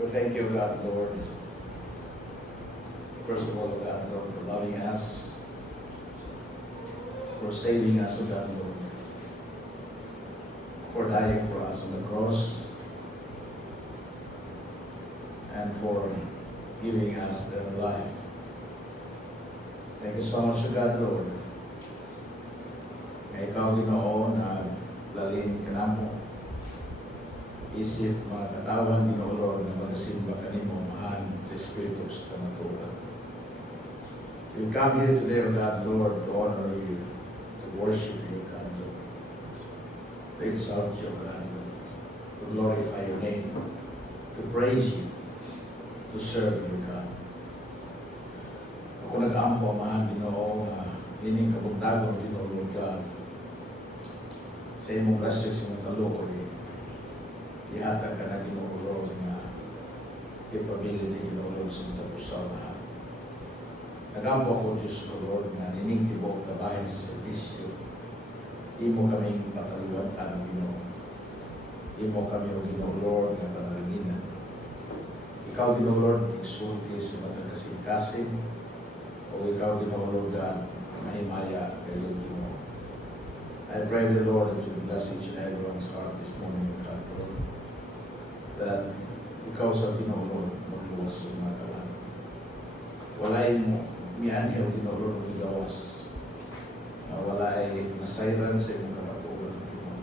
We thank you, God, Lord. First of all, God, Lord, for loving us, for saving us, O God, Lord, for dying for us on the cross, and for giving us the life. Thank you so much, O God, Lord. May ikaw, Ginoo, na lalin ka namo, isip mga katawan, Ginoo, Lord, na magasimba kanimo mahan sa Espiritu sa kamaturan. We come here today, O God, Lord, to honor you, to worship you, God, Lord, to exalt you, God, Lord, to glorify your name, to praise you, to serve you, God. Ako nag-ampo, mahan, Ginoo, na ining kabugdagon, Ginoo, Lord God, sa imong grasya sa imong kalukoy, ihatag ka na, Ginoo, Lord, nga capability, Ginoo, Lord, sa tapusaw na. Nagampo ko, Diyos ko, Lord, nga niningtibok ka bahay sa servisyo. Imo kaming pataliwatan, Ginoo. Imo kami, O Ginoo, Lord, nga panalaginan. Ikaw, Ginoo, Lord, igsulti sa matang kasing-kasing, o ikaw, Ginoo, Lord, God, mahimaya kayo, Ginoo. I pray, the Lord, that you bless each and everyone's heart this morning, God, Lord, that ikaw sa Ginoo, Lord, magluwas sa mga kalan. Walay mo, mianyaw, Ginoo, Lord, magawas. Walay nasayran sa imong kamaturan, Ginoo.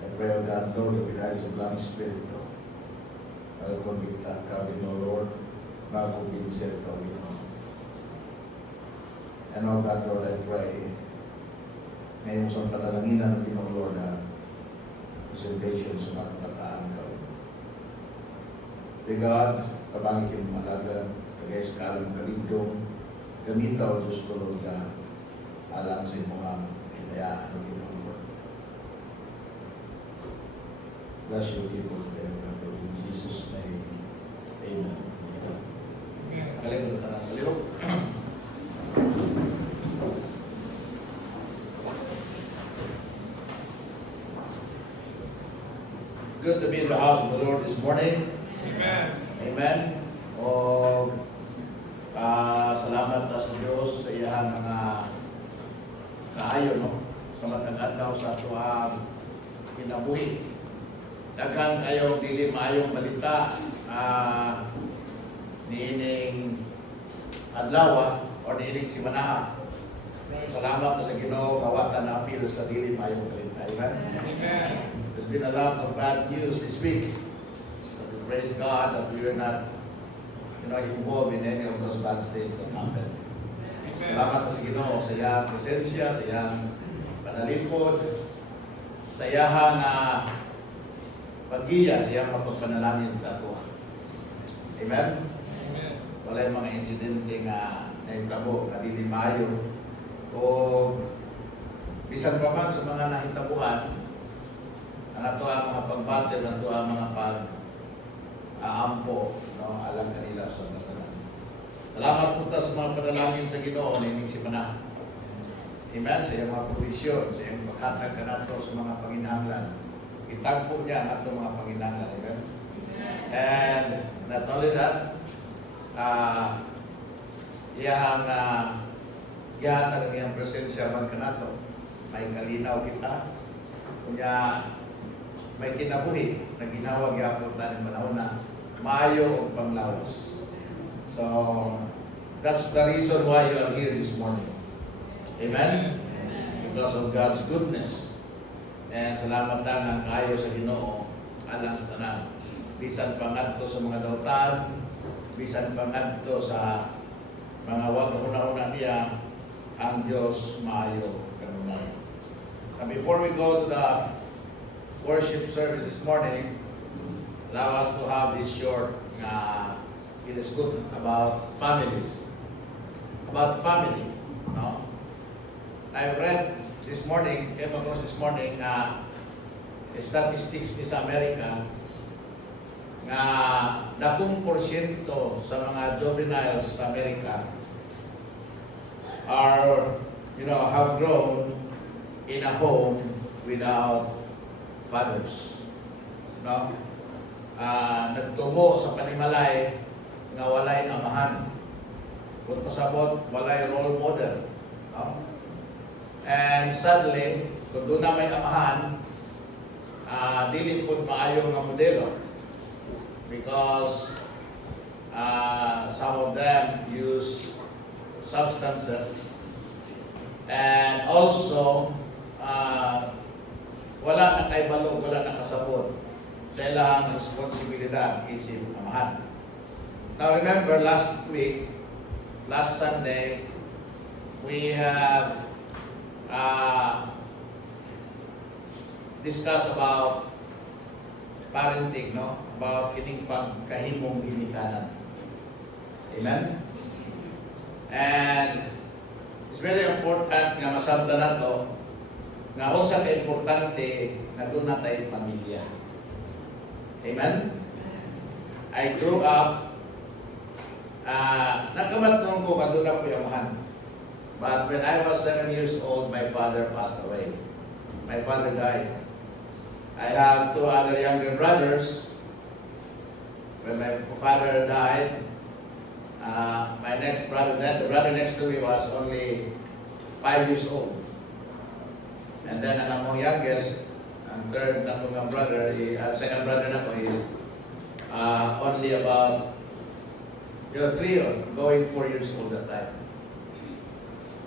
I pray, O God, Lord, that pinagi sa Blang Espiritu, magkumbita ka, Ginoo, Lord, magkumbinser ka, Ginoo. And, O God, Lord, I pray, ngayon sa panalanginan ng Ginoo, Lord, na presentation sa mga kabataan ka. The God, tabangin kong malagan, tagay sa kalang kalindong, gamita o Diyos ko, Lord God, alang sa mga hinayaan ng Ginoo, Lord. Bless your people today, God, Lord, in Jesus' name. Amen. Kaling ka ng kaliro. Good to be in the house of the Lord this morning. Amen. Amen. O salamat sa Diyos sa iyang mga kaayo, no? Sa matagad daw sa tuwang kinabuhi. Daghang kayo dili maayong balita niining adlaw o niining simanaha. Salamat sa Ginoo kawatan na apil sa dili maayong balita. Amen. Amen. There's been a lot of bad news this week. But we praise God that we are not, involved in any of those bad things that happened. Salamat sa Ginoo sa iyang presensya, sa iyang panalipod, sa iyang pag-iya, sa iyang pagpapanalangin sa ato. Amen? Amen. Wala yung mga insidente nga nahitabo, nadilimayo, o bisan pa man sa mga nahitabuan, ang ato ang mga pagbatil, ang ato ang mga pag-aampo, alam kanila sa mga. Salamat po sa mga panalangin sa Ginoo na ining simana. Amen? Sa iyong mga provisyon, sa iyong paghatag ka nato sa mga panginahanglan. Itagpo niya ang ato mga panginahanglan. Amen? And not only that, iyang gihatag ang iyang presensya man ka nato. May kalinaw kita. Kunya, may kinabuhi na ginawag yapon tayo manahon na maayo o panglawas. So, that's the reason why you are here this morning. Amen? Because of God's goodness. And salamat ang kayo sa Ginoo alang sa tanan. Bisan pangadto sa mga dautan, bisan pangadto sa mga wag una-una niya, ang Diyos maayo kanunay. And before we go to the worship service this morning, allow us to have this short it is good about families. About family. No? I read this morning, came across this morning, statistics ni sa Amerika nga dakong porsyento sa mga juveniles sa Amerika are, have grown in a home without fathers. No? nagtubo sa panimalay nga walay amahan. Kung pasabot, walay role model. No? And sadly, kung doon na may amahan, dili po maayo nga modelo. Because some of them use substances. And also, wala na kay balog, wala na kasabot sa ilang responsibilidad isip amahan. Now remember last week, last Sunday, we have discussed about parenting, no? About kining pagkahimong ginikanan. Amen? And it's very important nga masabda na to nga unsa ka importante na doon na tayo pamilya. Amen? I grew up, nagkamatnong ko doon ako yamahan. But when I was 7 years old, my father passed away. My father died. I have 2 other younger brothers. When my father died, my next brother, the brother next to me was only 5 years old. And then ang among youngest, ang third na mga brother, second brother na ko is only about 3 going 4 years old that time.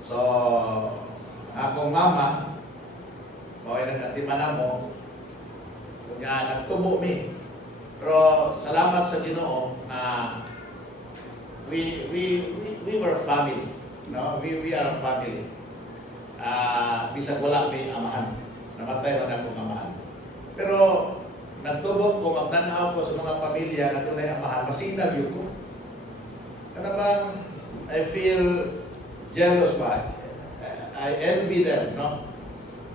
So, akong mama, okay nagkatiman na mo, kaya nagtubo mi. Pero salamat sa Ginoo na we were family. No? We are a family. Bisag wala may amahan. Namatay man akong amahan. Pero nagtubo ko, magtanaw ko sa mga pamilya na tunay amahan, masinag yun ko. Kana bang I feel jealous ba? I envy them, no?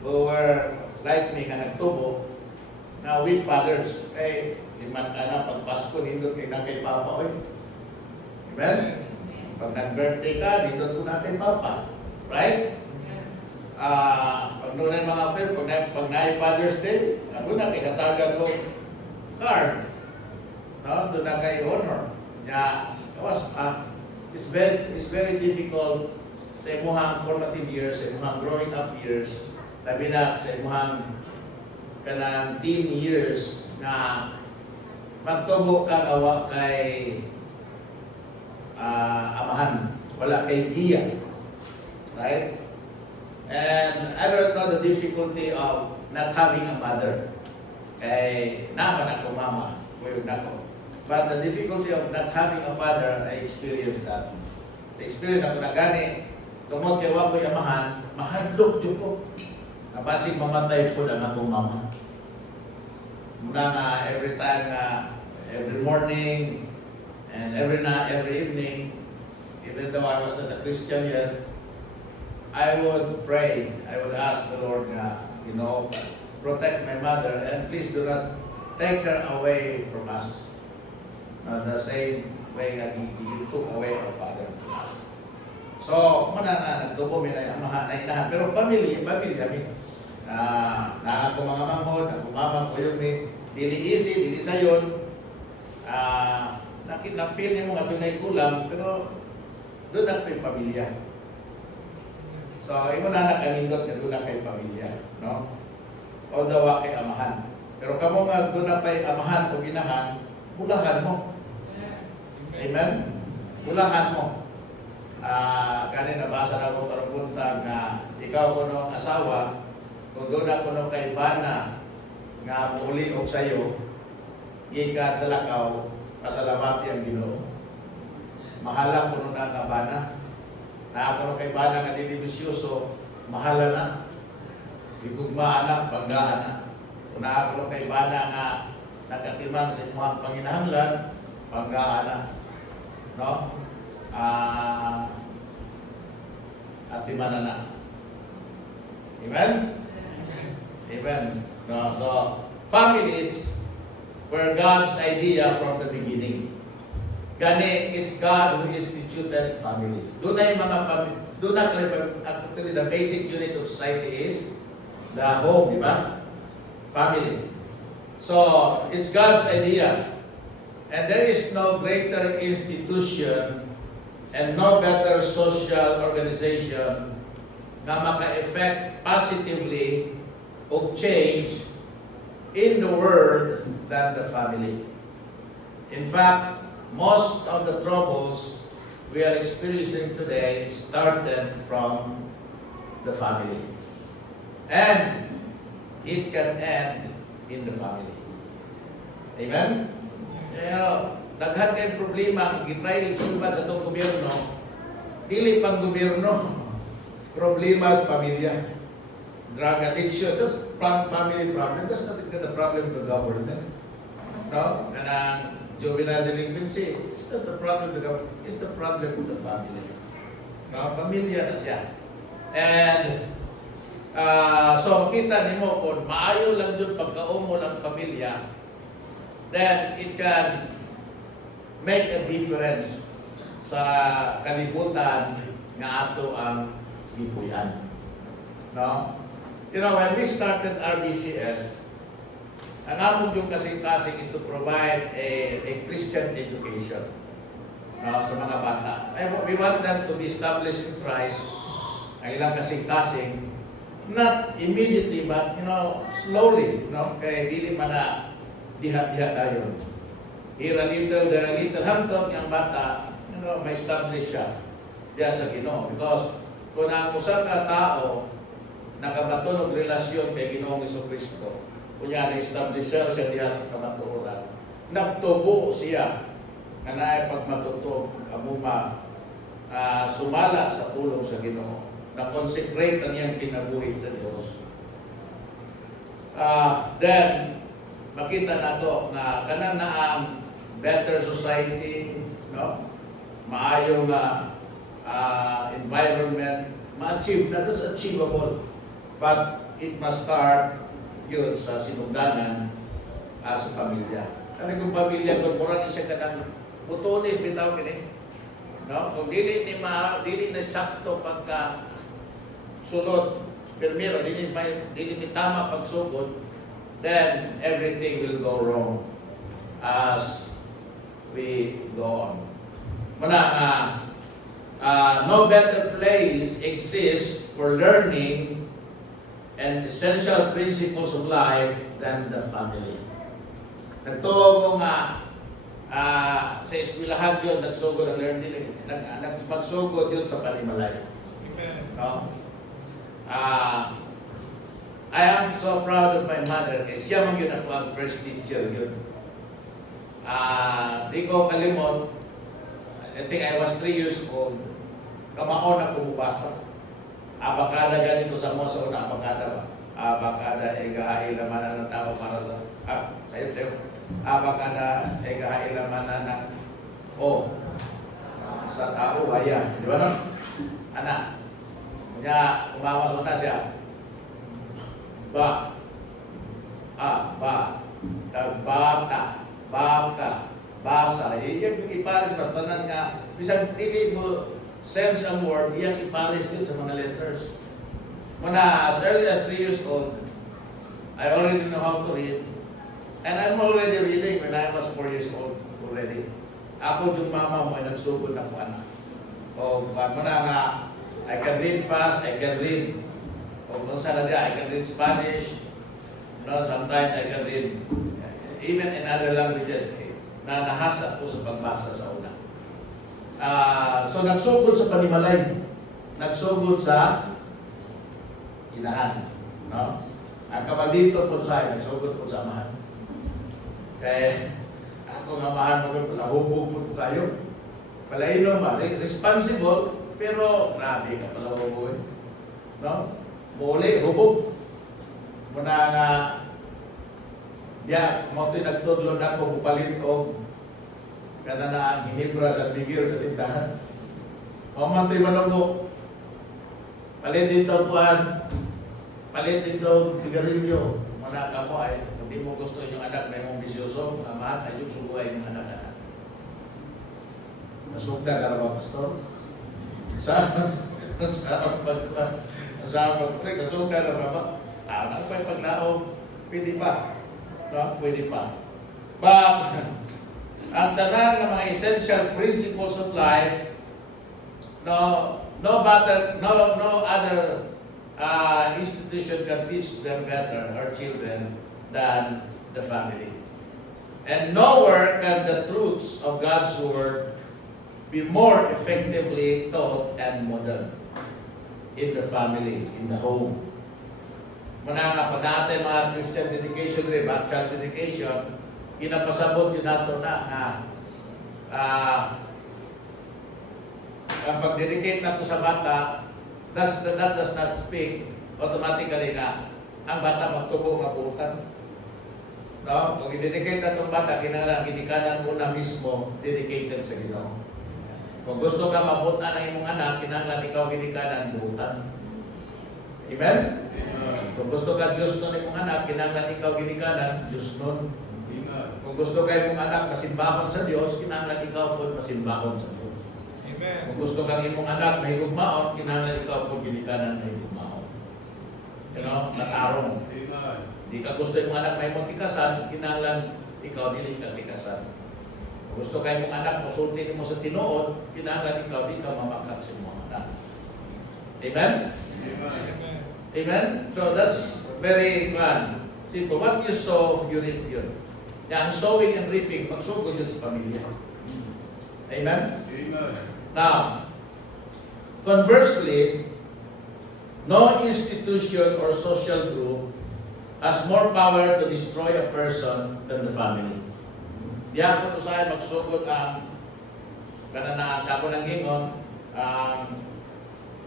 Who were like me, nga nagtubo, na with fathers. Kay, liman ka na, pag Pasko, nindot kayo na kay Papa, oy. Amen? Pag nag-birthday ka, nindot ko na kay Papa. Right? Pag doon na mga pil, pag na Father's Day, doon na kay hatagan ko card. No? Doon na kay honor. Yeah. It's very difficult sa imuhang formative years, sa imuhang growing up years, labi na sa imuhang kanang teen years na magtubo ka gawa kay amahan, wala kay giya. Right? And I don't know the difficulty of not having a mother. Kay naman ako mama, kuyog na ko. But the difficulty of not having a father, I experienced that. Na-experience ako na gani, tungkol kay wako yamahan, mahadlok dyan ko. Nabasig mamatay po na akong mama. Muna nga every time every morning, and every evening, even though I was not a Christian yet, I would pray, I would ask the Lord protect my mother, and please do not take her away from us. The same way that He took away our father from us. So, muna nga, nagtubo mi na amahan na inahan. Pero pamilya mi. Na ako mga manghod, ako mamang ko yun mi. Dili easy, dili sayon. Napil niya mga tunay kulang, pero doon na kayo pamilya. So, imo na nakanindot na doon na kayo pamilya. No? Although kay amahan. Pero kamo nga doon na kayo amahan o ginahan, bulahan mo. Amen? Bulahan mo. Kanina nabasa na akong karunguntang na ikaw ko nung asawa, kung doon ako nung kaibana nga muli og sayo, gikan sa lakaw, pasalamati ang Ginoo. Mahala ko nung nakabana. Na ako nung kaibana nga dilimisyoso, mahala na. Igugmaan na, banggaan na. Kung na ako nung kaibana nga nagkatimang sa imuhang panginahanglan, banggaan na. No? At timana na. Amen? Amen. No, so, families were God's idea from the beginning. Gani, it's God who instituted families. Doon na yung mga families. Actually, the basic unit of society is the home, di ba? Family. So, it's God's idea. And there is no greater institution and no better social organization na maka-effect positively of change in the world than the family. In fact, most of the troubles we are experiencing today started from the family. And it can end in the family. Amen? Daghan kay problema, gitry isulbad sa itong gobyerno, dili pang gobyerno, problema sa pamilya. Drug addiction, that's family problem. That's not the problem of the government. No? Kanang juvenile delinquency, it's not the problem of the government, it's the problem of the family. No? Pamilya na siya. And so makita nimo kung maayo lang yun pagkaumo ng pamilya, then it can make a difference sa kalibutan nga ato ang gipuyan. No? You know, when we started RBCS, ang among yung kasing-kasing is to provide a Christian education, no, sa mga bata. We want them to be established in Christ, ang ilang kasing-kasing, not immediately, but, you know, slowly, no? Kaya dili man na diha-diha tayo. Here a little, there a little, hangtod yung bata, you know, may establish siya diya sa Ginoo. Because kung ang usa ka tao nakabaton og relasyon kay Ginoong Jesucristo, kunya na-establish siya diha sa kamatuoran, nagtubo siya nga naay pagmatutog amuma sumala sa pulong sa Ginoo, na-consecrate ang iyang kinabuhi sa Dios. Then makita nato na kanang ang better society, no? Maayo nga environment, ma-achieve na, that's achievable. But it must start yun sa sinugdanan sa pamilya. Kasi kung pamilya, kung mura ni siya kanang putunis, bitaw kini. No? Kung dili ni sakto pagka sulod, primero, dili ni tama pagsugod, then everything will go wrong as we go on. Muna no better place exists for learning and essential principles of life than the family. Nagtuo ko nga sa eskwelahan yun, nagsugod ang learning, magsugod yun sa panimalay. Amen. No? I am so proud of my mother kasi siya man yun ako ang first teacher yun. Di ko kalimot, I think I was 3 years old, kamaon ako bubasa. Abakada ganito sa mo sa una, abakada ba? Abakada ay gahain naman ng tao para sa... sayo. Abakada ay gahain naman ng... sa tao, ayan. Di ba no? Anak. Kanya, umawas na siya. Bata, baka, basa. Iyan yung ipares, basta nan nga, bisang dili mo sense ang word, iyan ipares yun sa mga letters. Muna, as early as 3 years old, I already know how to read. And I'm already reading when I was 4 years old already. Ako yung mama mo ay nagsugod ako anak. Muna nga, I can read fast, I can read. Kung saan na I can read Spanish. You know, sometimes I can read even in other languages na nahasa ko sa pagbasa sa una. So nagsugod sa panimalay, nagsugod sa inahan, no? Ang kabaldito po sa nagsugod po sa amahan. Kaya ako nga amahan mo ko, palahubog po tayo. Palainom ba? Responsible, pero grabe ka palahubog eh. No? Muli, hubog. Muna nga, diya, mo ito'y nagtudlo na ako, upalit o kana na ang hinibra sa bigil sa tindahan. Mamantay manugo, palit dito buwan, palit dito sigarilyo. Muna ka mo ay, hindi mo gusto yung anak na yung bisyoso, amahan ay yung subuhay yung anak-anak. Nasugda ka na ba, Pastor? Saan pagkuhan? Saan pagkuhan? Nasugda na ba? Ano pa yung paglaog? Pwede pa. No? Pwede pa. But, ang tanan ng mga essential principles of life, no other institution can teach them better, our children, than the family. And nowhere can the truths of God's Word be more effectively taught and modeled in the family, in the home. Mananga pa natin mga Christian dedication, child dedication, inapasabot yun nato na ang pag-dedicate nato sa bata, that does not speak automatically na ang bata magtubo mabutan. No? Kung i-dedicate na itong bata, kinahanglan ginikanan mo na mismo dedicated sa Ginoo. Kung gusto ka mabutan ng imong anak, kinahanglan ikaw ginikanan butan. Amen? Kung gusto ka Diyos nun imong anak, kinahanglan ikaw ginikanan Diyos nun. Kung gusto ka imong anak masimbahon sa Diyos, kinahanglan ikaw po masimbahon sa Diyos. Amen. Kung gusto kang imong anak mahigugmaon, kinahanglan ikaw po ginikanan mahigugmaon. You know, natarong. Di ka gusto yung anak na imong tikasan, kinahanglan ikaw dili ka tikasan. Kung gusto kayo mong anak, musultin mo sa tinuod, kinahanglan ikaw di ka mamakak sa imong anak. Amen? Amen. Amen? So that's very simple. What you sow, you reap yun. Ang sowing and reaping, pagsugod yun sa pamilya. Amen? Now, conversely, no institution or social group has more power to destroy a person than the family. Diyan po sa magsugod ang kananaan sa ako ng gingon,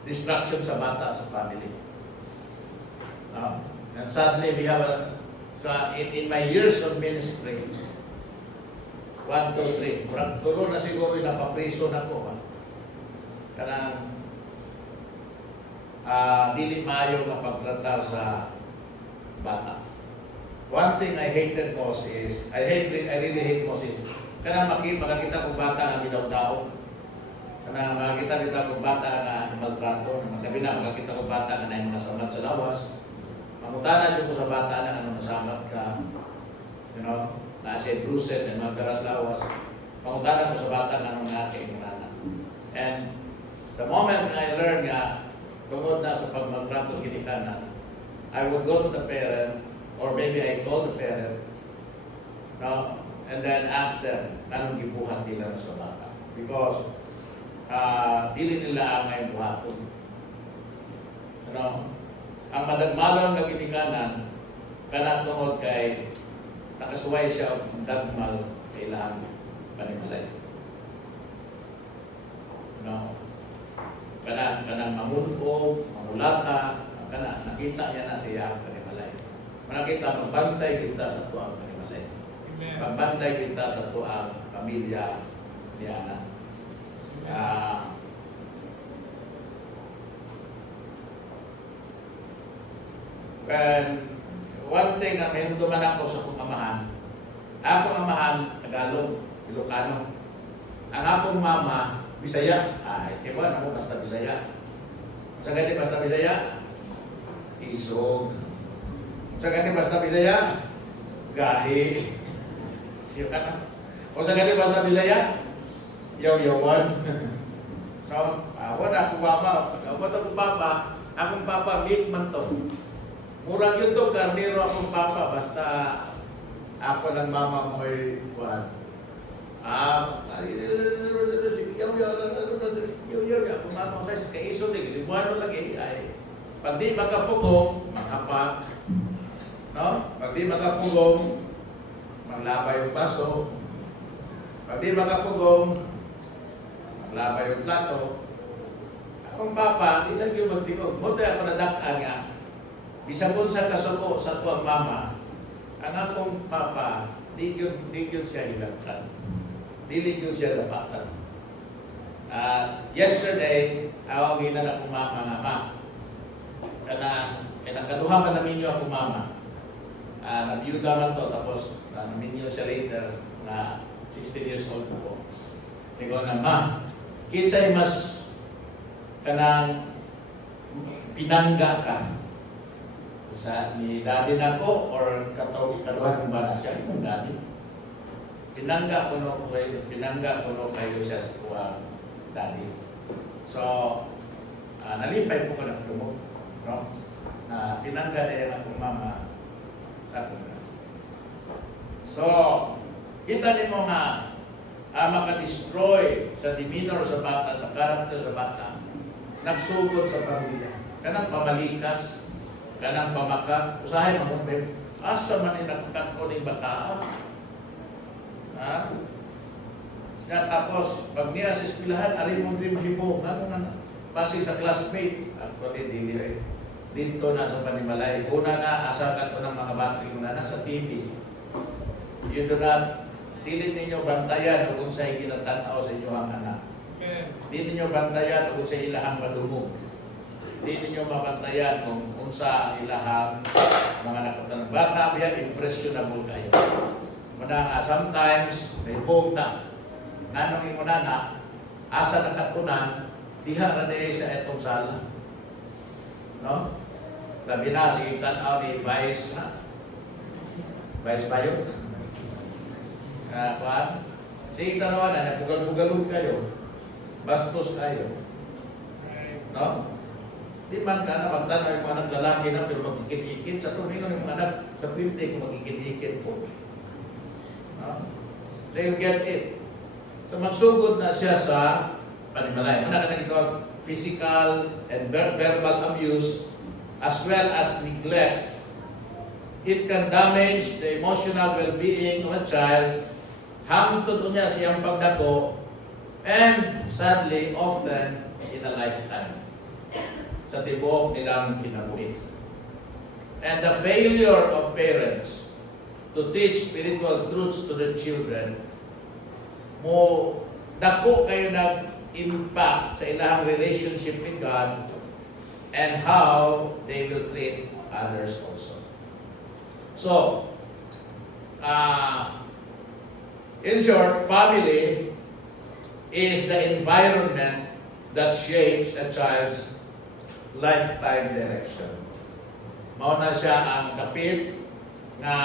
destruction sa bata sa family. And sadly, we have in my years of ministry, 1, 2, 3, murag tulo na siguro yung napapriso na ko. Kanang dili maayo nga pagtratar sa bata. One thing I hated most is, I really hate most is, makakita kong bata nga gidaw-daw. Makakita kita kong bata nga maltrato. Labi na, makakita kong bata nga na nasamat sa lawas. Mangutanan yun ko sa bata na ano nasamat ka. You know, nasa bruises, na mga garas lawas. Mangutanan ko sa bata nga ano nakakainguranan. And the moment I learned nga, tungod na sa pagmaltrato sa ginikanan, I would go to the parent, or maybe I call the parent, no, and then ask them, anong gibuhat nila sa bata. Because, dili nila ang may buhaton. Ano, ang madagmalon na ginikanan, kanang tungod kay, nakasuway siya ang dagmal sa ilang panimalay. No, kanang mamunpog, mamulata, nakita niya na siya panimalay. Nakita, magbantay kita sa tuang panimalay. Magbantay kita sa tuang pamilya niya na. One thing na may duman ako sa akong amahan, Tagalog, Ilocano. Ang akong mama, Bisaya. Diba? Ako basta Bisaya. Sa ganyan basta Bisaya, isog. Sa ganyan basta Bisaya, gahi. Siya ka na. O sa ganyan basta Bisaya, yaw-yawan. So, wala akong mama. Akong papa, meat man to. Murang yun to, karniro akong papa. Basta ako ng mama mo ay buwan. Yaw-yaw, akong mama ko sa kaiso lagi. Buwan lagi ay pag di makapugong, makapak. No? Pag di makapugong, maglabay yung baso. Pag di makapugong, maglabay yung plato. Akong papa, di lang yung magtingog. Muto ako nadaka nga. Bisabon sa kasuko sa tuwang mama, ang akong papa, di yun siya hilagkan. Dili yun siya dapatan. Yesterday, awang ginan akong mama nga, ma. Kanang kaduhaman namin yung akong mama. Nabiyuda man to, tapos namin yun siya later, na 16 years old ko. Ikaw na, ma, kisay mas kanang pinangga ka sa ni daddy na ko or kaduhan kong ba na siya, yung daddy. pinangga ko no kayo siya sa tuwang daddy. So, nalipay po ko ng lumog, no? Pinangga na yan akong mama sa akong daddy. So, kita niyo nga, maka-destroy sa demeanor sa bata, sa character sa bata, nagsugod sa pamilya. Kanang pamalikas, kanang pamakat, usahay mamutin, asa man yung nakakako ng bata. Tapos, pag niya sa eskwelahan, ari mo rin mahimo, base sa classmate, actually, dili dito na sa Panimalay. Una na, asa ka ng mga battery, una na sa TV. Yun doon na, dili ninyo bantayan kung sa'y ginatanaw sa inyo ang anak. Amen. Dili ninyo bantayan kung sa ilahang madumog. Dili ninyo mabantayan kung sa ang ilahang mga nakatanong. Bata, biya, impressionable kayo. Muna sometimes, may bogta. Nanong mo na, asa nakatunan, diha na din sa etong sala. No? Labi na, sige tanaw ni Vice na. Vice ba yun? Kuhan? Sige tanaw na, bugal-bugalog kayo. Bastos kayo. No? Di man ka na magtanaw yung mga anak lalaki na pero magkikit-ikit. Sa tumingon yung mga anak sa pwede kung magkikit-ikit po. No? They'll get it. So magsugod na siya sa Panimalay. Muna ka nagitawag physical and verbal abuse as well as neglect. It can damage the emotional well-being of a child, hangtod niya siyang pagdako, and sadly, often in a lifetime. Sa tibuok nilang kinabuhi. And the failure of parents to teach spiritual truths to their children, mo dako kayo nag-impact sa ilang relationship with God and how they will treat others also. So, in short, family is the environment that shapes a child's lifetime direction. Mauna siya ang kapit na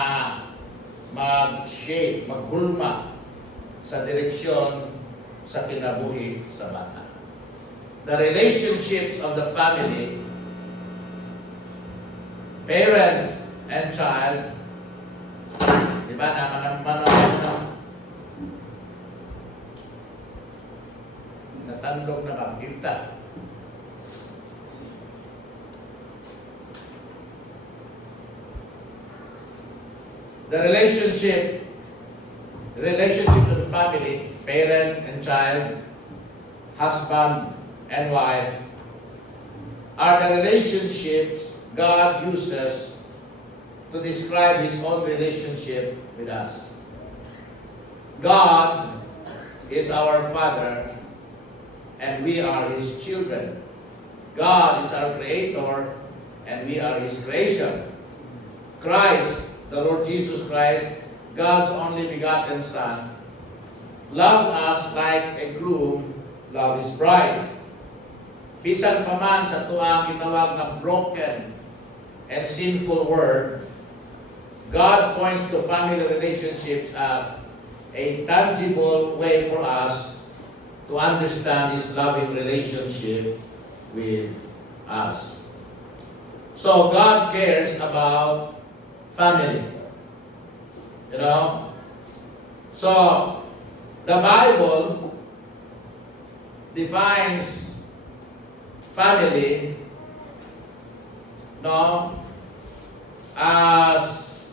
mag-shape, maghulma sa direksyon sa kinabuhi sa bata. The relationships of the family, parent and child, di ba naman natandog na magkita. The relationships of the family, parent and child, husband and wife, are the relationships God uses to describe His own relationship with us. God is our Father, and we are His children. God is our Creator, and we are His creation. Christ, the Lord Jesus Christ, God's only begotten Son, loved us like a groom loves his bride. Bisan pa man sa tuang gitawag na broken and sinful world, God points to family relationships as a tangible way for us to understand His loving relationship with us. So God cares about family. You know? So, the Bible defines family, no, as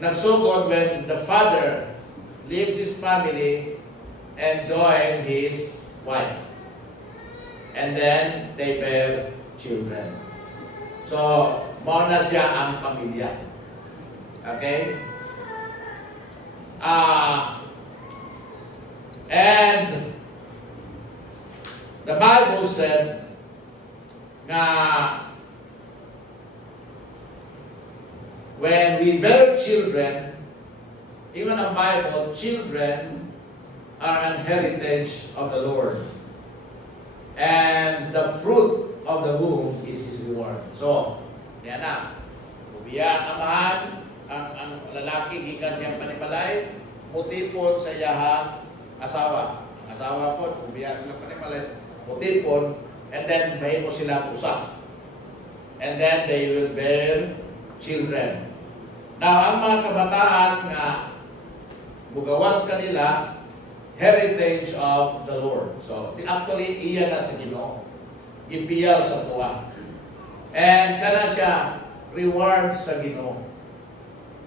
nagsugod when the father leaves his family and joins his wife. And then they bear children. So, mauna siya ang pamilya. Okay? And the Bible said na when we bear children, even the Bible, children are an heritage of the Lord. And the fruit of the womb is His reward. So, yan na. Ubiya amahan, ang lalaki gikan siyang panimalay, mutipon sa iyahang asawa. Ang asawa po, ubiyan sila panimalay, mutipon, and then mahimo silang usa. And then they will bear children. Now, ang mga kabataan nga bugawas kanila, heritage of the Lord. So, actually, iya na sa Ginoo. Ipiyal sa tuwa. And kana siya reward sa Ginoo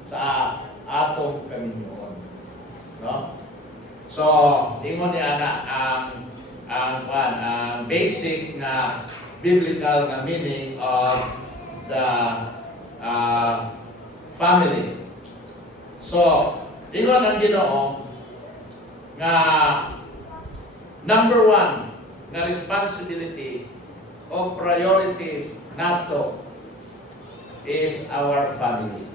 sa atong kaminyoon. No? So, ingon ni ana ang basic na biblical na meaning of the family. So, ingon ang Ginoo nga number one na responsibility o priorities nato is our family.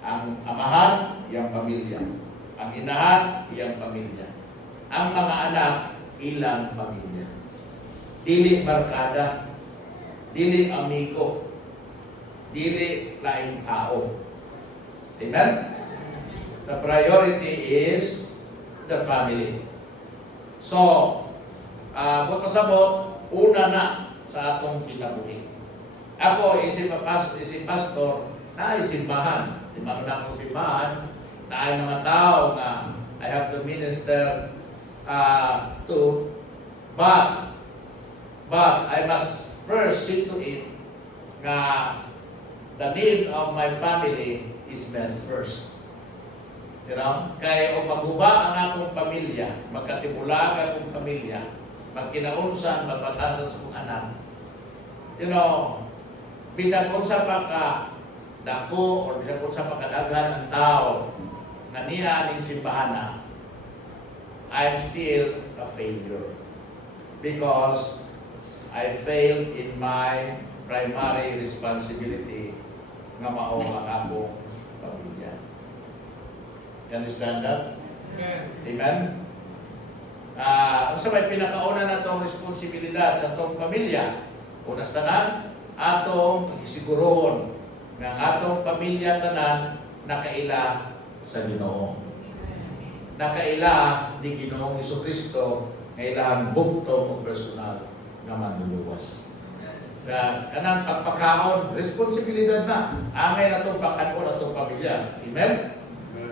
Ang amahan, iyang pamilya. Ang inahan, iyang pamilya. Ang mga anak, ilang pamilya. Dili barkada, dili amigo, dili laing tao. Amen? The priority is the family. So, buot pasabot, una na sa atong kinabuhi. Ako, isip pastor, na isimbahan. Di ba na akong simbahan, na ay mga tao na I have to minister to, but I must first see to it na the need of my family is met first. You know? Kaya kung maghuba ang akong pamilya, magkatibulag akong pamilya, magkinaunsan, magpatasan sa kong anak, you know, bisan kung sa dako or bisan kung sa pagkadaghan ng tao na niya aning simbahan, I'm still a failure because I failed in my primary responsibility nga mao ang akong pamilya. You understand that? Amen. Amen? Kung sa may pinakauna na itong responsibilidad sa itong pamilya, unas tanan, atong sigurohon ng atong pamilya tanan nakaila sa Ginoo. Nakaila ni Ginoong Jesucristo nga ilahang bugtong o personal nga manluluwas. Kanang pagpakaon, responsibilidad na. Angay na itong pagkaon na itong pamilya. Amen?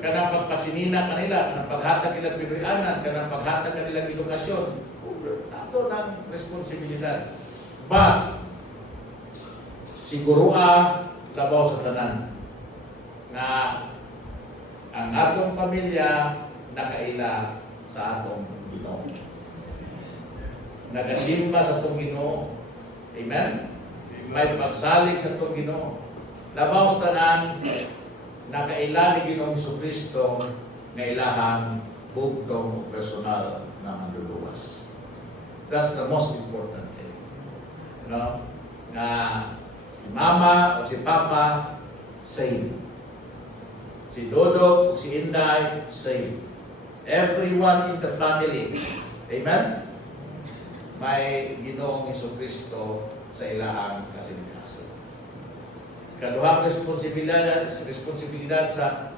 Kanang pagpasinina kanila, kanang paghatag nila pinuyanan, kanang paghatag kanila edukasyon. Ito ng responsibilidad. But, siguro labaw sa tanan na ang atong pamilya nakaila sa atong Ginoo. Nagasimba sa atong Ginoo. Amen? May pagsalig sa atong Ginoo. Labaw sa tanan nakaila ni Ginoong Jesucristo nga ilahang bugtong personal na manluluwas. That's the most important thing. You know? Na si mama o si papa, saved. Si Dodo o si Inday, saved. Everyone in the family. Amen? May Ginoong Jesucristo sa ilahang kasing-kasing. Kaduhang responsibilidad sa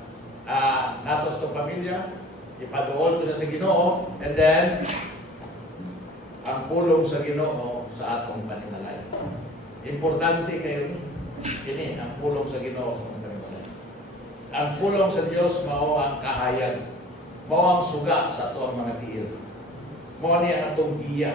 natos ng pamilya, ipaduol ko siya sa Ginoo, and then ang pulong sa Ginoo sa atong paninalay. Importante kayo ni. Kini ang pulong sa Ginoo sa atong paninalay. Ang pulong sa Dios mao ang kahayag, mao ang suga sa atong mga tiil. Mao ni ang atong giya.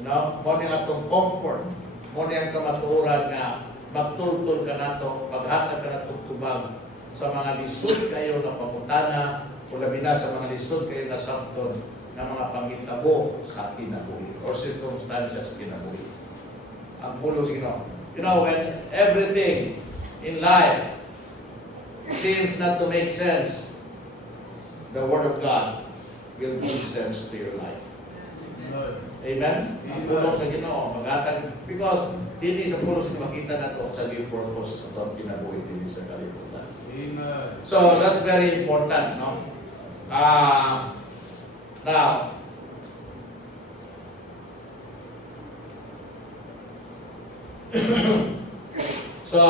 No? Mao ni ang atong comfort. Mao ni ang kamatuoran nga magtultol ka nato, paghatag ka nato tubag sa mga lisod kayo na pamutana o labi na sa mga lisod kayo na sabton na mga pangitabo sa kinabuhi or circumstances kinabuhi. Ang pulo sino? You know, when everything in life seems not to make sense, the Word of God will give sense to your life. Amen? Ang pulong sa Ginoo, maghatag, because dili sa pulong sa makita na ito sa yung purpose sa itong kinabuhi dili sa kalibutan. Amen. So, that's very important, no? Now, so,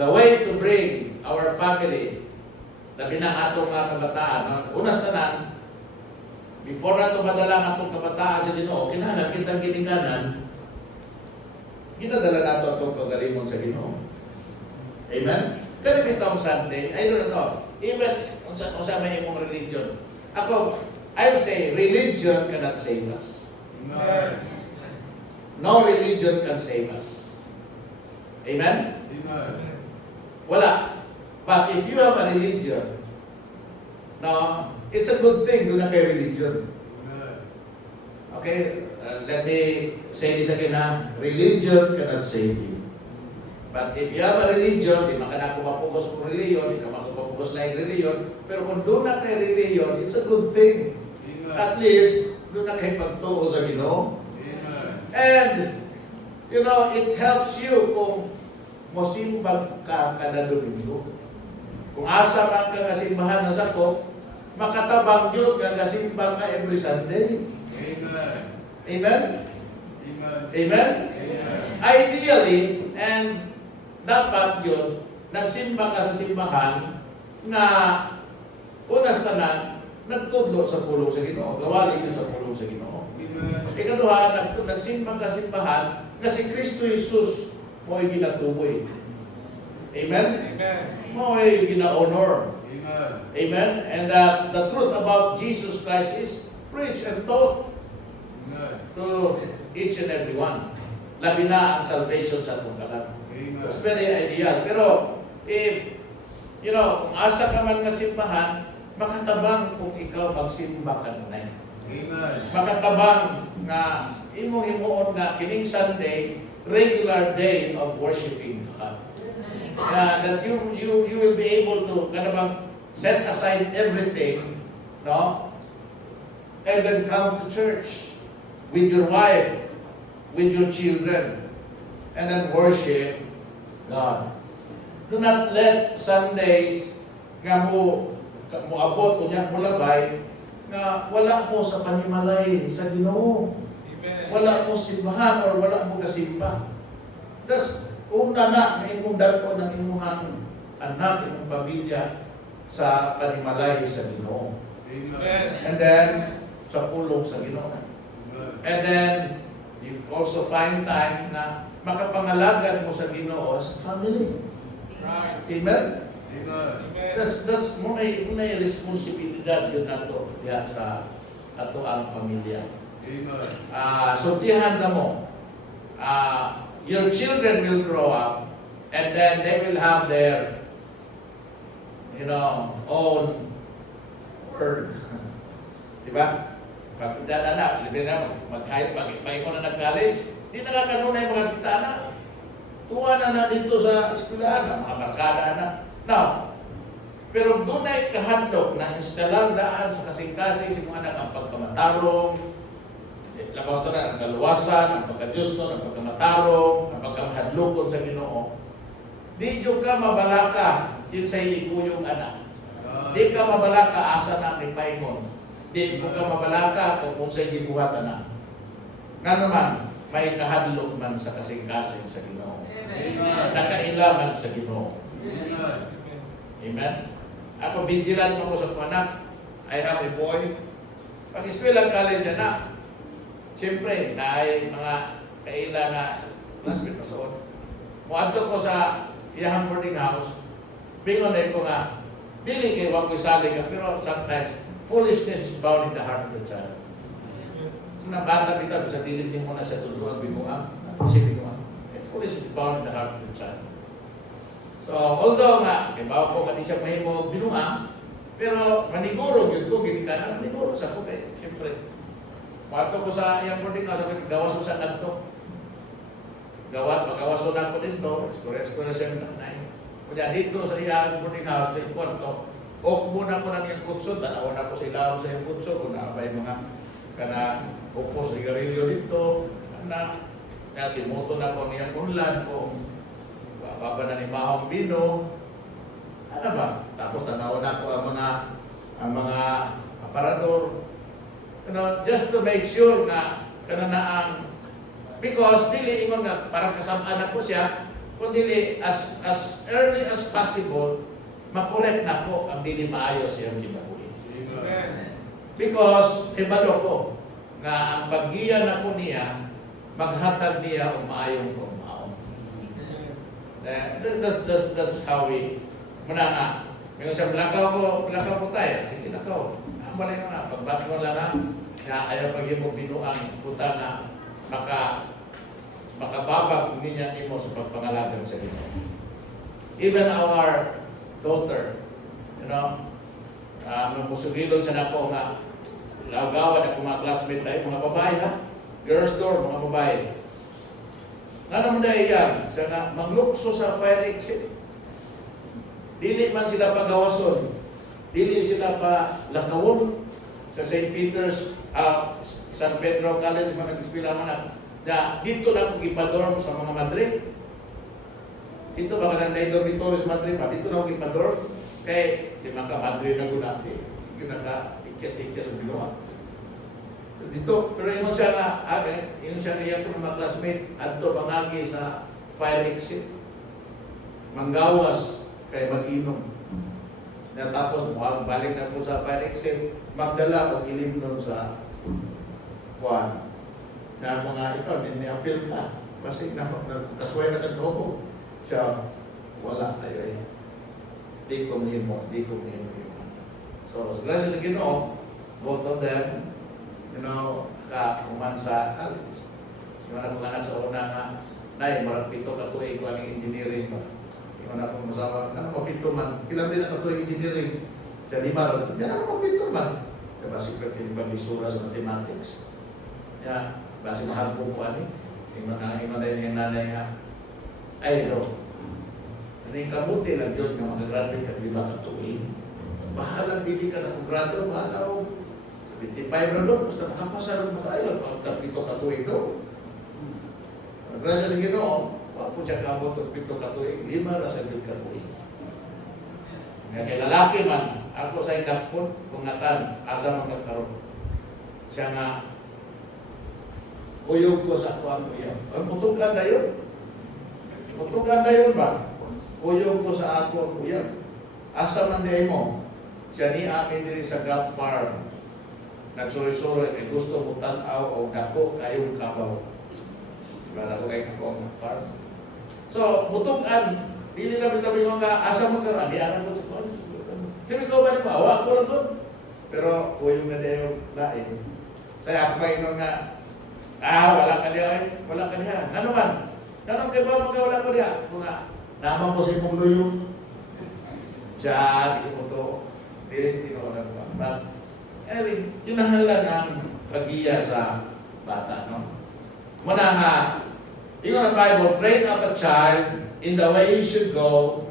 the way to bring our family, labi na atong mga kabataan, unas tanan, before na ito madala ang atong kabataan sa Ginoo, kinahanglan kitang ginikanan, ginadala nato atong kagalingon sa Ginoo. Amen? Kaya bitong Sunday, I don't know, even unsa may imong religion. Ako, I'll say, religion cannot save us. Amen. No religion can save us. Amen? Amen. Wala. But if you have a religion, no, it's a good thing to na kay religion. Okay? Let me say this again ha. Religion cannot save you. But if you have a religion, di man ka na kumapugos kung religion, di ka makapugos na yung religion, pero kung doon na kay religion, it's a good thing. At least, doon na kay pagtuo sa Ginoo. And, you know, it helps you kung mosimbang ka kada Domingo. Kung asa man ka kasimbahan na sakop, makatabang yun ka kasimbang ka every Sunday. Amen. Amen? Amen. Amen? Amen. Ideally, and dapat yun, nagsimba ka sa simbahan na unas tanan, nagtudlo sa pulong sa Ginoo, gawali ka sa pulong sa Ginoo. Ikaduha, nagsimba ka simbahan na si Kristo Jesus mo ay ginatuboy. Amen? Amen. Mo ay gina-honor. Amen. Amen? And the truth about Jesus Christ is preached and taught Amen. to each and every one. Labi na ang salvation sa atong kalat. Amen. It's very ideal. Pero if, you know, kung asa ka man nga simbahan, makatabang kung ikaw magsimba ka na. Amen. Makatabang nga imong himuon nga kining Sunday, regular day of worshiping God. That you will be able to kanabang set aside everything, no? And then come to church with your wife, with your children, and then worship God. Do not let Sundays nga mo abot kunya mo labay nga wala mo sa panimalay sa Ginoo. Amen. Wala mo simbahan or wala mo kasimba. That's una na imong dako ng imuhang anak, imong pamilya sa panimalay sa Ginoo. Amen. And then sa pulong sa Ginoo. Amen. And then you also find time na makapangalagad mo sa Ginoo as a family. Right. Amen? Amen. That's munay responsibilidad yun nato diha sa ato ang pamilya. Amen. Sultihan na mo. Your children will grow up and then they will have their, you know, own word. Diba? Pag edad na, libre na, mag-kahit pag-ipahin mo na nag-college, di nakakanunay mga kita na. Tuwa na dito sa eskwelahan, mga barkada na. Now, pero doon ay kahadlok na instalar daan sa kasing-kasing si mga anak ang pagkamatarong, labas na ang kaluwasan, ang pagkajusto, ang pagkamatarong, ang pagkamahadlokon sa Ginoo. Di yung ka mabalaka, yun sa ikuyong anak. Di ka mabalaka, asa na ni paingon. Di mo ka mabalaka kung sa gibuhatan na. Nga naman, may kahadlok man sa kasing-kasing sa Ginoo. Amen. Nakailaman sa Ginoo. Amen. Amen? Ako, vigilant mo ko sa anak. I have a boy. Pag eskwela college na, siyempre, na ay mga kaila nga classmate na soon. Muadto ko sa iyahang boarding house, bingon na ko nga, dili kay wag ko isali ka, pero sometimes, foolishness is bound in the heart of the child. Kung nabata kita, sa dili mo na sa tudluan, bimuang, si bimuang. Foolishness is bound in the heart of the child. So, although nga, kibaw ko kati siya mahimo binuang, pero maniguro yun ko, ginikanan, maniguro sa ko kay, siyempre. Pato ko sa iyang boarding house, gawas ko sa kanto. Pagawas ko na ko dito, istorya siya ng nanay. Kaya dito sa iyang boarding house, sa kwarto, o muna ko ng iyang kutso, tanaw na ko sa ilaw sa iyang kutso, kung naabay mga kana upos sigarilyo dito, na simuto na ko ang iyang unlan, kung baba na ni Mahong Bino, ano ba? Tapos tanaw na ko ang mga aparador. You know, just to make sure na kana na ang, because dili ingon nga para kasamaan ako siya, kundi as early as possible, makorek na ko ang dili maayo siyang kinabuhi. Amen. Because, hibalo ko, nga ang paggiya na ko niya, maghatag niya o maayong pagmaon. That's how we, muna nga, ngayon sa lakaw ko tayo, sige lakaw, balik na, pagbat mo lang na ayaw pag mo binuang puta na makababag niya imo sa pagpangalagan sa Ginoo. Even our daughter, you know, musugilon sa nako nga lagawan ako mga classmate tayo, mga babae ha, girls door, mga babae. Nga naman dahil yan, siya nga manglukso sa fire exit. Dili man sila pagawason, dili sila pa lakawon sa St. Peter's, San Pedro College, mga nag-espila mo na dito lang kung ipadorm sa mga madre. Dito ba ka na dormitory sa madre pa? Dito lang kung ipadorm. Kaya di man ka madre na gunati. Hindi na ka ikyas-ikyas ang binuha. Dito, pero yun siya nga, yun siya niya ko ng mga classmate, adto pangagi sa fire exit. Manggawas, kay mag-inom. Tapos, balik na po sa fire exit, magdala o ilim nun sa kuwan. Na mga ikaw, ni-appeal ka. Kasi kasway na kagoko. Siya, wala tayo eh. Di ko mo. So, gracias sa Ginoo, both of them, you know, kuman sa college. Yung anak kong anak sa una nga, nay, marang pito katuig ko ang engineering ba? Yung anak kong masawa, ano mapito man? Ilan din ang katuig engineering? Siya di ba? Yan ako mapito man. Kaya ba secret yung pag-isura sa mathematics? Yan, basi mahal po ko ani. Yung nanay nga, ay, no. Ano yung kabuti lang yun, yung mag-graduate ka, di ba katuig? Bahalang dili ka na kung grado, bahala o 25 na doon, basta nakapasarap mo tayo, pag pito katuig doon. Grasya sa Ginoo, wag po siya kamot o pito katuig, 5 na sa pito katuig. Nga kay lalaki man, ako sa indakpon, kungatan, asa magkakaroon. Siya nga, uyog ko sa ako ang uyog. Ang putugan na yun. Putugan na yun ba? Uyog ko sa ako ang uyog. Asa man di mo? Siya ni amin din sa Gap Farm. Nagsuri-suri, may gusto mo tanaw o dako kayong kabaw. Para ko kay Gap Farm. So, putugan, dili namin kami nga asa mo ka, di alam mo sa kwan. Sabi ko ba ni mo, ako rin doon. Pero, uyog na di yung lain. Saya ako pa inon nga, wala ka diya, wala ka diya. Ano man? Nanong kayo ba wala ko diya? Kung nga, naman ko sa imong luyong. Siya, di ko to. Dili, tinoon ko. But, anyway, kinahalan ang pagiya sa bata, no? Muna nga, ingon ang Bible, train up a child in the way he should go,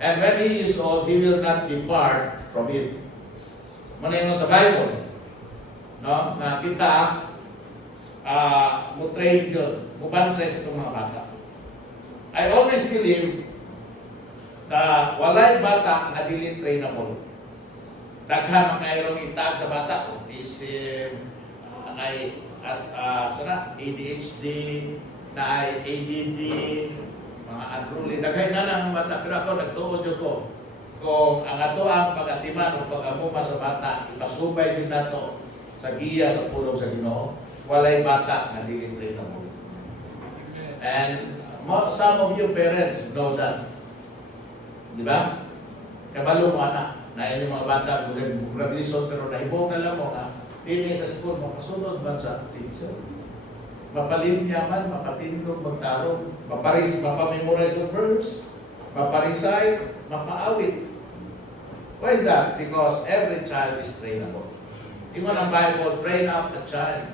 and when he is old, he will not depart from it. Muna ingon sa Bible, no? Na kita, mo-train yun, mubansay sa itong mga bata. I always believe na walay bata na dili trainable. Daghan mayroong itag sa bata, autism, ADHD, ADD, mga unruly. Daghay na ng bata, pero ako nagtuod ko. Kung ang ato ang pag-atiman o pag-amuma sa bata, ipasubay din nato sa giya sa pulong sa Ginoo, walay bata na dili trainable. And some of you parents know that. Di ba? Kabalo mo anak, na yung mga bata, murag-lisod, pero nahibong na lang mo nga, hindi sa school, makasunod man sa teacher. Mapalinya man, mapatindog, magtarong, mapamemorize yung verse, maparecite, mapaawit. Why is that? Because every child is trainable. Ingon ang Bible, train up a child.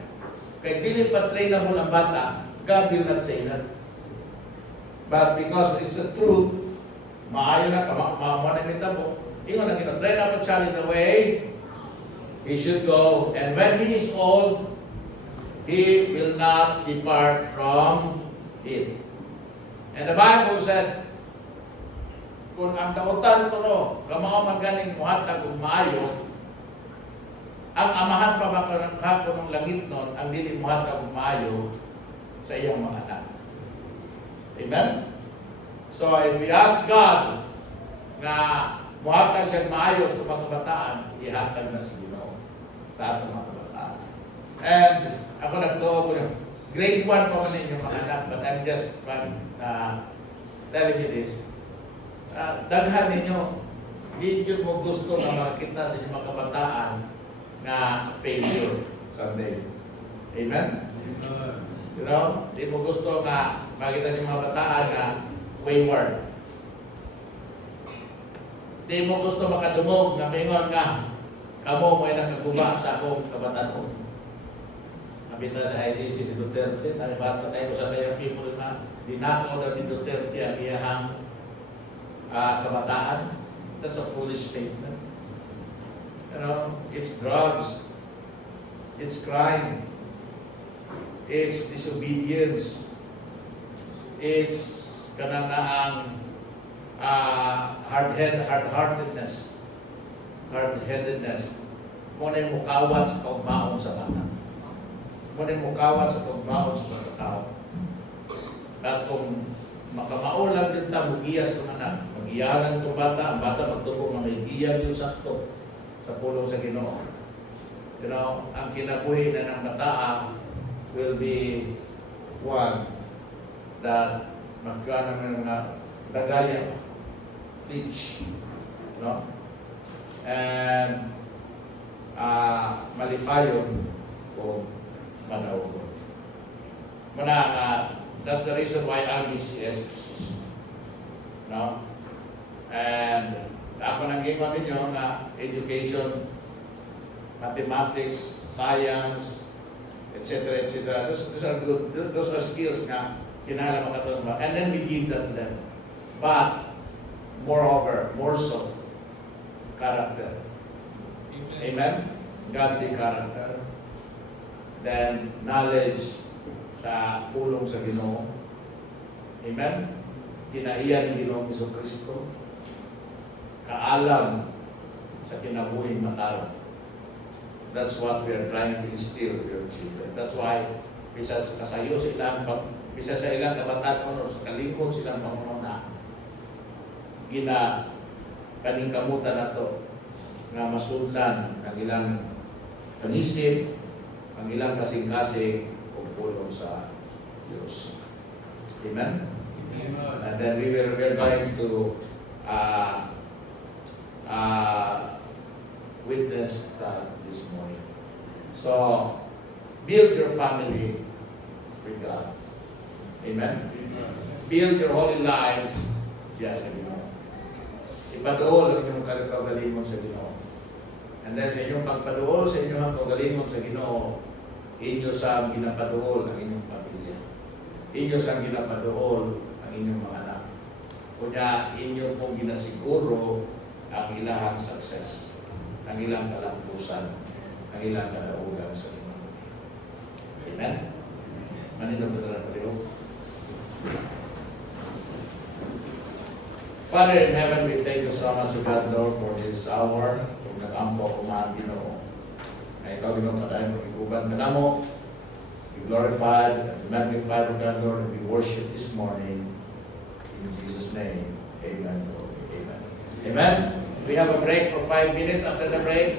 Kaya dili pa trainable ang bata, God will not say that. But because it's the truth, maayo na, mamanamita mo, ingon ang train up a child in the way he should go, and when he is old, he will not depart from it. And the Bible said, kung ang dautan ko no, kamao magaling muhatag ug maayo, ang amahan pa ba ko ng langit nun, ang dili muhatag ug maayo sa iyang mga anak. Amen? So if we ask God na muhatag siya maayos sa mga kabataan, ihatag na sa Ginoo sa atong mga kabataan. And ako nagtuo ko grade 1 pa man ninyo mga anak, but I'm just telling you this. Daghan ninyo, di yun mo gusto na makita sa inyong mga kabataan na failure someday. Amen? Amen. You know, di mo gusto na makita sa mga kabataan na wayward. Di mo gusto makadumog na mingon nga kamo may nakaguba sa akong kabataan. Nabita sa ICC si Duterte, nalibata tayo sa tayo people na dinakaw na ni Duterte ang iyahang kabataan. That's a foolish statement. You know, it's drugs, it's crime, it's disobedience, it's kananaang hard-heartedness. Mo na yung mukawat sa kaugmaon sa bata. Mo na yung mukawat sa kaugmaon sa kakao. At kung makamaulang din ta, magiyas itong anak. Magiyaran itong bata, ang bata magtulong na may giyag yung sakto sa pulong sa Ginoo. You know, ang kinabuhi na ng bata will be one that magkano ng mga dagaya, rich, no? And malipayon o manaogon. That's the reason why RBCS exists. No? And sa ako nang gingon ninyo na education, mathematics, science, etc. Those are good. Those are skills na kinahanglan makatulong ba. And then we give that to them. But, moreover, more so, character. Amen? Godly character. Then, knowledge sa pulong sa Ginoo. Amen? Kinaiya ni Ginoong Jesucristo. Kaalam sa kinabuhing matalo. That's what we are trying to instill to your children. That's why, bisa sa kasayo sa ilang kabataan mo, sa kalingkod silang panguna, paningkamutan na to na masudlan ang ilang panisip, ang ilang kasing-kasing o pulong sa Diyos. Amen? Amen. And then we're going to witness that this morning. So, build your family with God. Amen? Build your holy lives. Yes, sa Ginoo. Ipaduol ang inyong kagalingon sa Ginoo. And then sa inyong pagpaduol sa inyong kagalingon sa Ginoo, inyo sa ginapaduol ang inyong pamilya. Inyo sa ginapaduol ang inyong mga anak. Kunya, inyo pong ginasiguro ang ilahang success, ang ilang kalampusan, ang ilang kadaugan sa Ginoo. Amen? Manila ba talaga kayo? Father in heaven, we thank you so much, God, Lord, for this hour. Kung nag-ampo kumahan, Ginoo. Ay ikaw, Ginoo, padayon mo, ikuban ka na mo. Be glorified and magnified, God, Lord, and we worship this morning. In Jesus' name, amen, Lord. Amen. Amen. We have a break for 5 minutes. After the break,